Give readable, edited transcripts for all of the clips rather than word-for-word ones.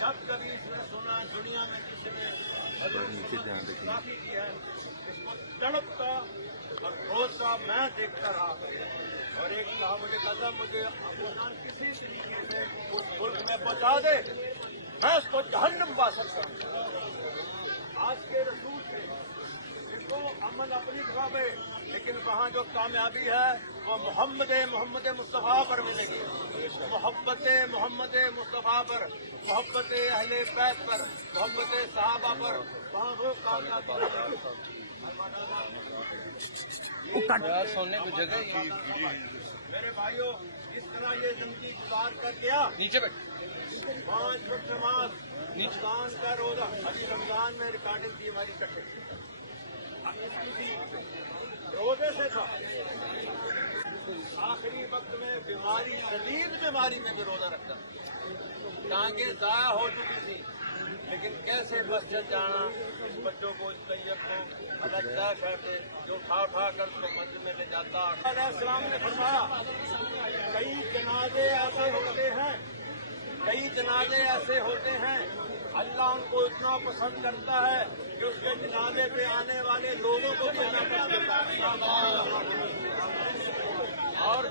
जब कभी इसने सुना दुनिया में किसी ने काफी किया है, इसको तड़पता और रोजता मैं देखता रहा। और एक कहा मुझे कसम, मुझे अफगान किसी तरीके से उस मुल्क में पहुंचा दे, मैं उसको जहन्नम पा सकता हूँ। आज के रसूल से इनको अमन अपनी जगह पे, लेकिन वहाँ जो कामयाबी है वो मोहम्मद मुस्तफ़ा पर मिलेगी। मोहम्मद मुस्तफ़ा पर, मोहब्बत अहले बैत पर, मोहब्बत सहाबा पर, वहाँ वो कामयाबी सोने को जगह। मेरे भाइयों, इस तरह ये जिंदगी गुजार कर गया। नीचे बैठ। 5 वक्त नमाज, रमजान का रोजा, अभी रमजान में रिकॉर्डिंग थी हमारी कटे रोजे से था। आखिरी वक्त में बीमारी, शदीद बीमारी में भी रोजा रखता, टांगे जाया हो चुकी थी, लेकिन कैसे मस्जिद जाना, बच्चों को तैयब को अलग तय करते, जो उठा कर उसको मस्जिद में ले जाता। अलैहिस्सलाम ने फरमाया, कई जनाजे ऐसे होते हैं अल्लाह उनको इतना पसंद करता है कि उसके जनाजे पे आने वाले लोगों को जन्नत देता है। और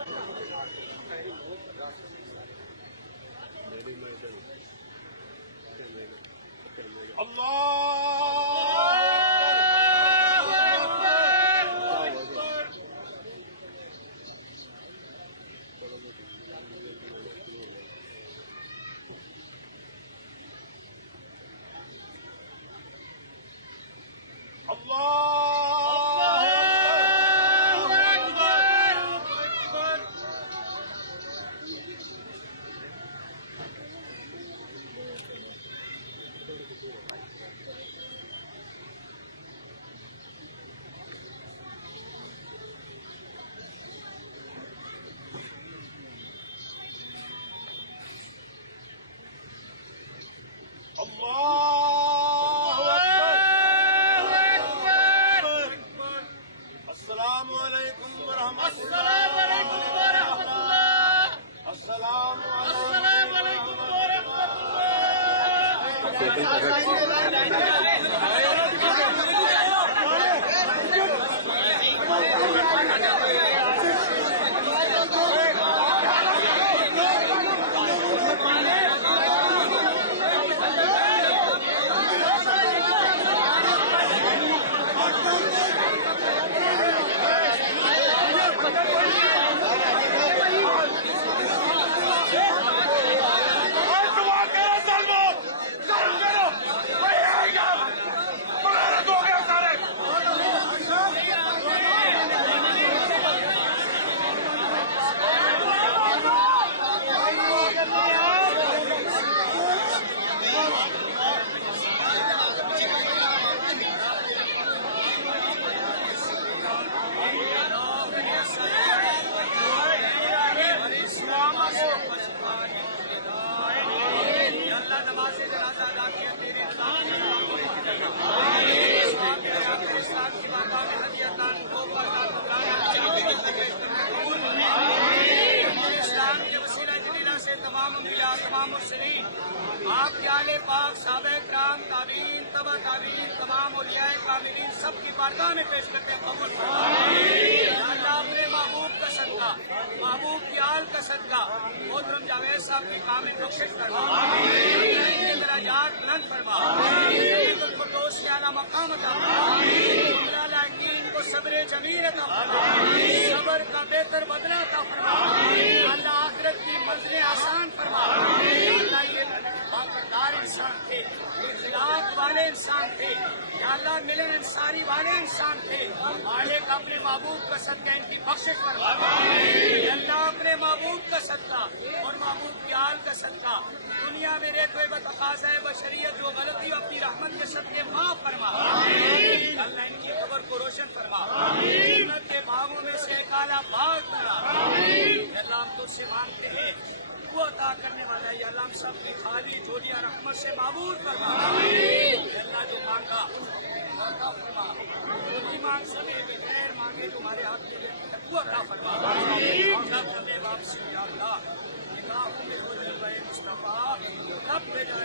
तमाम मुर्सलीन, आपके आले पाक साहबे कराम ताबीन तबा ताबीन तमाम औलियाए कामिलीन सबकी बारगाह में पेश करते हैं। कबूल अल्लाह अपने महबूब का सदका, महबूब की आल का सदका मोहतरम जावेद साहब की कामिल बख्शिश फरमा, दराजात बुलंद फरमा, फिरदौस के आला मकाम अता फरमा, को सब्र जमील अता फरमा, सब्र का बेहतर बदला अता फरमा, अल्लाह आखिरत की मंजिलें आसान फरमा। अल्लाह ये वफादार इंसान थे, इखलाक वाले इंसान थे, या अल्लाह मिलन अंसारी वाले इंसान थे। आले का अपने महबूब का सदका इनकी बख्शिश फरमा, अल्लाह अपने महबूब का सदका और महबूब की आल का सदका दुनिया में रहते हुए तकाज़ा बशरियत जो गलती अपनी रहमत के सदके माफ फरमा। अल्लाह इनकी खबर को रोशन फरमा, जन्नत के बागों में से एक आला बाग बना। अल्लाह हम तुझसे मांगते हैं, वो अता करने वाला है। अल्लाह हम सबकी खाली झोलियां रहमत से मामूर फरमा। अल्लाह जो मांगा अता फरमा, जो मांग सभी बगैर मांगे तुम्हारे हाथ में वो अता फरमा। सब हमें वापसी या अल्लाह निगाहों में हो जाए मुस्तफा, रब भेजा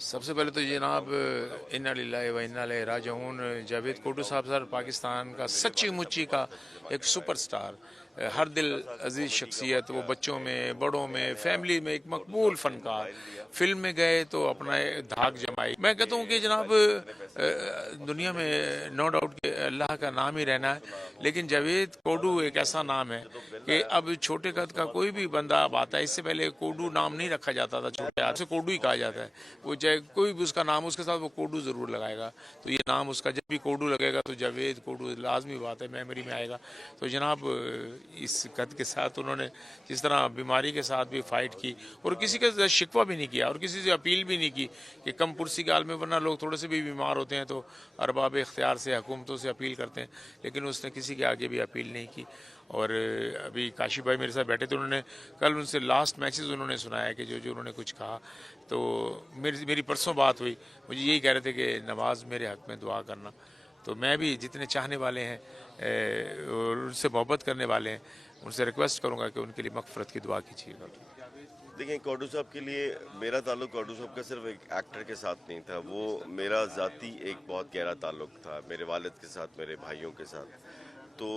सबसे पहले तो जनाब इन्ना लिल्लाहि व इन्ना इलैहि राजिऊन। जावेद कोटू साहब सर पाकिस्तान का सच्ची मुच्ची का एक सुपरस्टार, हर दिल अजीज़ शख्सियत, वो बच्चों में, बड़ों में, फैमिली में एक मकबूल फ़नकार। फिल्म में गए तो अपना धाक जमाई। मैं कहता हूँ कि जनाब दुनिया में नो डाउट कि अल्लाह का नाम ही रहना है, लेकिन जावेद कोडू एक ऐसा नाम है कि अब छोटे कद का कोई भी बंदा अब आता है, इससे पहले कोडू नाम नहीं रखा जाता था, छोटे हाथ से कोडू ही कहा जाता है। वो चाहे कोई भी उसका नाम उसके साथ वो कोडू ज़रूर लगाएगा। तो ये नाम उसका जब भी कोडू लगेगा तो जावेद कोडू लाजमी बात है, मेमोरी में आएगा। तो जनाब इस कद के साथ उन्होंने जिस तरह बीमारी के साथ भी फाइट की और किसी का शिकवा भी नहीं किया और किसी से अपील भी नहीं की कि कम पुरसी के आल में, वरना लोग थोड़े से भी बीमार होते हैं तो अरबाब इख्तियार से, हुकूमतों से अपील करते हैं, लेकिन उसने किसी के आगे भी अपील नहीं की। और अभी काशी भाई मेरे साथ बैठे थे, उन्होंने कल उनसे लास्ट मैसेज उन्होंने सुनाया कि जो उन्होंने कुछ कहा। तो मेरी परसों बात हुई, मुझे यही कह रहे थे कि नवाज़ मेरे हक़ में दुआ करना। तो मैं भी जितने चाहने वाले हैं और उनसे मोहब्बत करने वाले हैं, उनसे रिक्वेस्ट करूंगा कि उनके लिए मग़फ़िरत की दुआ कीजिएगा। देखिए, कोडू साहब के लिए मेरा ताल्लुक़ कोडू साहब का सिर्फ एक एक्टर के साथ नहीं था, वो मेरा ज़ाती एक बहुत गहरा ताल्लुक़ था, मेरे वालिद के साथ, मेरे भाइयों के साथ। तो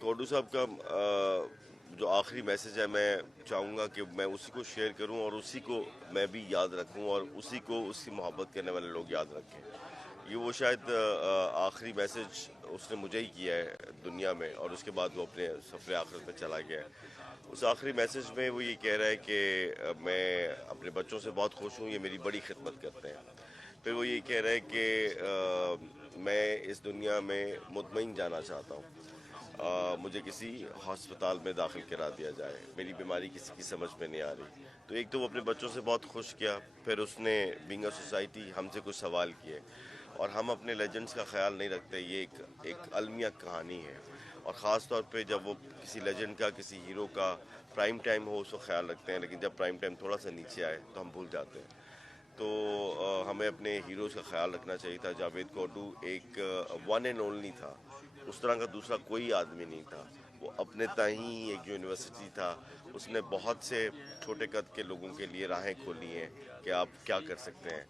कोडू साहब का जो आखिरी मैसेज है, मैं चाहूँगा कि मैं उसी को शेयर करूँ और उसी को मैं भी याद रखूँ और उसी को उसकी मोहब्बत करने वाले लोग याद रखें। ये वो शायद आखिरी मैसेज उसने मुझे ही किया है दुनिया में, और उसके बाद वो अपने सफ़र आखिरत में चला गया है। उस आखिरी मैसेज में वो ये कह रहा है कि मैं अपने बच्चों से बहुत खुश हूँ, ये मेरी बड़ी खिदमत करते हैं। फिर वो ये कह रहा है कि मैं इस दुनिया में मुतमईन जाना चाहता हूँ, मुझे किसी हस्पताल में दाखिल करा दिया जाए, मेरी बीमारी किसी की समझ में नहीं आ रही। तो एक तो वो अपने बच्चों से बहुत खुश किया, फिर उसने बीइंग अ सोसाइटी हमसे कुछ सवाल किए, और हम अपने लेजेंड्स का ख्याल नहीं रखते। ये एक अलमिया कहानी है, और ख़ास तौर पे जब वो किसी लेजेंड का, किसी हीरो का प्राइम टाइम हो उसको ख्याल रखते हैं, लेकिन जब प्राइम टाइम थोड़ा सा नीचे आए तो हम भूल जाते हैं। तो हमें अपने हीरोज़ का ख्याल रखना चाहिए था। जावेद कोडू एक वन एंड ओनली था, उस तरह का दूसरा कोई आदमी नहीं था। वो अपने ताहीं एक यूनिवर्सिटी था, उसने बहुत से छोटे कद के लोगों के लिए राहें खोली हैं कि आप क्या कर सकते हैं।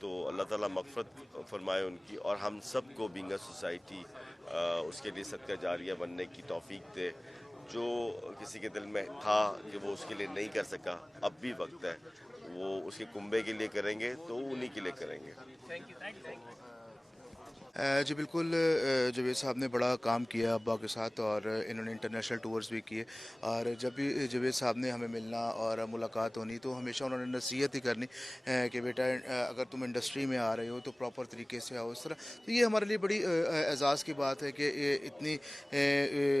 तो अल्लाह ताला मग़फ़िरत फरमाए उनकी, और हम सब को बीइंग अ सोसाइटी उसके लिए सदका जारिया बनने की तौफीक दे। जो किसी के दिल में था कि वो उसके लिए नहीं कर सका, अब भी वक्त है, वो उसके कुंबे के लिए करेंगे तो उन्हीं के लिए करेंगे। जी बिल्कुल, जावेद साहब ने बड़ा काम किया अब्बा के साथ, और इन्होंने इंटरनेशनल टूर्स भी किए। और जब भी जावेद साहब ने हमें मिलना और मुलाकात होनी तो हमेशा उन्होंने नसीहत ही करनी कि बेटा अगर तुम इंडस्ट्री में आ रहे हो तो प्रॉपर तरीके से आओ, इस तरह। तो ये हमारे लिए बड़ी एजाज़ की बात है कि इतनी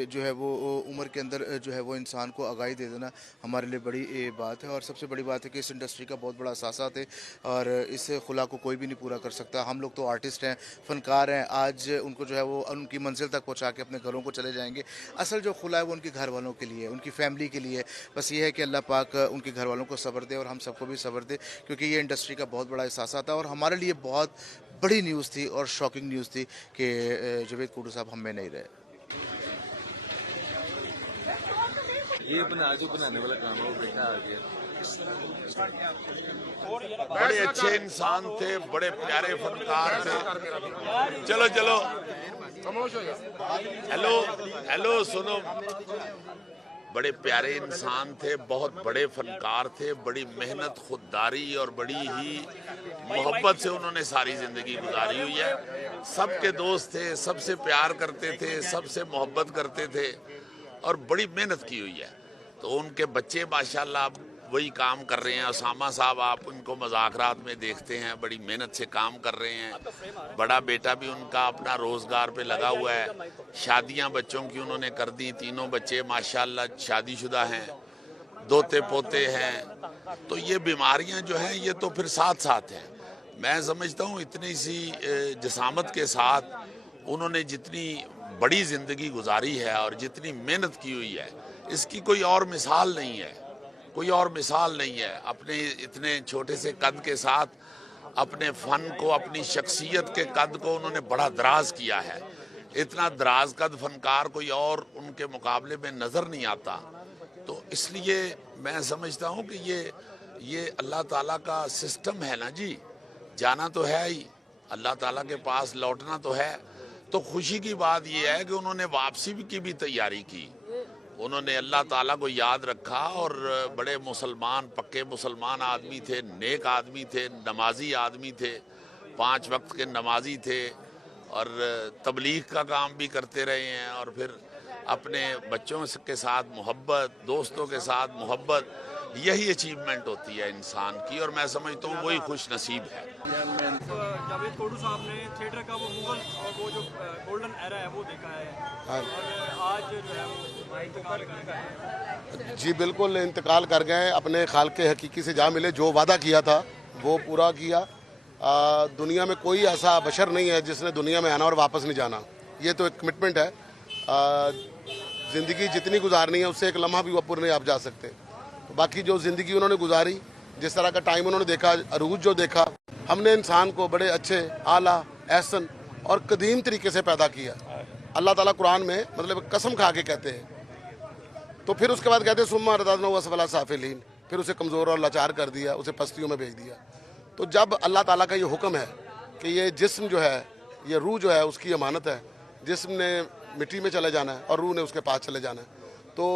जो है वो उम्र के अंदर जो है वो इंसान को आगाही दे देना हमारे लिए बड़ी बात है। और सबसे बड़ी बात है कि इस इंडस्ट्री का बहुत बड़ा असासा थे, और इस खुला को कोई भी नहीं पूरा कर सकता। हम लोग तो आर्टिस्ट हैं, फ़नकार रहे हैं आज उनको जो है वो उनकी मंजिल तक पहुंचा के अपने घरों को चले जाएंगे। असल जो खुला है वो उनके घर वालों के लिए, उनकी फैमिली के लिए। बस ये है कि अल्लाह पाक उनके घर वालों को सब्र दे और हम सबको भी सब्र दे, क्योंकि ये इंडस्ट्री का बहुत बड़ा एहसास था और हमारे लिए बहुत बड़ी न्यूज़ थी और शॉकिंग न्यूज़ थी कि जावेद कोटू साहब हम में नहीं रहे। ये बनाने वाला काम है वो बेटा आ गया। बड़े अच्छे इंसान थे, बड़े प्यारे फनकार थे। चलो चलो, हेलो हेलो सुनो। बड़े प्यारे इंसान थे, बहुत बड़े फनकार थे, बड़ी मेहनत, खुददारी और बड़ी ही मोहब्बत से उन्होंने सारी जिंदगी गुजारी हुई है। सबके दोस्त थे, सबसे प्यार करते थे, सबसे मोहब्बत करते थे और बड़ी मेहनत की हुई है। तो उनके बच्चे माशाल्लाह वही काम कर रहे हैं। उसामा साहब आप उनको मज़ाकरात में देखते हैं, बड़ी मेहनत से काम कर रहे हैं। बड़ा बेटा भी उनका अपना रोज़गार पे लगा हुआ है। शादियां बच्चों की उन्होंने कर दी, तीनों बच्चे माशाल्लाह शादीशुदा हैं, दोते पोते हैं। तो ये बीमारियां जो हैं ये तो फिर साथ साथ हैं। मैं समझता हूँ इतनी सी जसामत के साथ उन्होंने जितनी बड़ी ज़िंदगी गुजारी है और जितनी मेहनत की हुई है, इसकी कोई और मिसाल नहीं है, कोई और मिसाल नहीं है। अपने इतने छोटे से कद के साथ अपने फ़न को, अपनी शख्सियत के कद को उन्होंने बड़ा दराज किया है। इतना दराज कद फनकार कोई और उनके मुकाबले में नज़र नहीं आता। तो इसलिए मैं समझता हूँ कि ये अल्लाह ताला का सिस्टम है ना जी। जाना तो है ही, अल्लाह ताला के पास लौटना तो है। तो खुशी की बात यह है कि उन्होंने वापसी की भी तैयारी की। उन्होंने अल्लाह ताला को याद रखा और बड़े मुसलमान, पक्के मुसलमान आदमी थे, नेक आदमी थे, नमाजी आदमी थे, 5 वक्त के नमाजी थे और तबलीग का काम भी करते रहे हैं। और फिर अपने बच्चों के साथ मोहब्बत, दोस्तों के साथ मोहब्बत, यही अचीवमेंट होती है इंसान की और मैं समझता हूँ वही खुश नसीब है। जावेद कोटू साहब ने थिएटर का वो मुगल और वो जो गोल्डन एरा है वो देखा है और आज जो है वो इंतकाल कर गए। जी बिल्कुल, इंतकाल कर गए। अपने खालिक हकीकी से जा मिले, जो वादा किया था वो पूरा किया। दुनिया में कोई ऐसा बशर नहीं है जिसने दुनिया में आना और वापस नहीं जाना। ये तो एक कमिटमेंट है। ज़िंदगी जितनी गुजारनी है उससे एक लम्हा भी ऊपर नहीं आप जा सकते। तो बाकी जो ज़िंदगी उन्होंने गुजारी, जिस तरह का टाइम उन्होंने देखा, अरूज जो देखा, हमने इंसान को बड़े अच्छे, आला, एहसन और कदीम तरीके से पैदा किया। अल्लाह ताला कुरान में मतलब कसम खा के कहते हैं। तो फिर उसके बाद कहते हैं सुम्मा रददना असफला साफिलीन, फिर उसे कमज़ोर और लाचार कर दिया, उसे पस्तियों में भेज दिया। तो जब अल्लाह ताला का ये हुक्म है कि ये जिस्म जो है, ये रूह जो है उसकी अमानत है, जिस्म ने मिट्टी में चले जाना है और रूह ने उसके पास चले जाना है। तो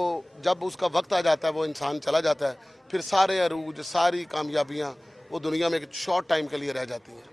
जब उसका वक्त आ जाता है, वो इंसान चला जाता है, फिर सारे अरूज, सारी कामयाबियाँ वो दुनिया में एक शॉर्ट टाइम के लिए रह जाती हैं।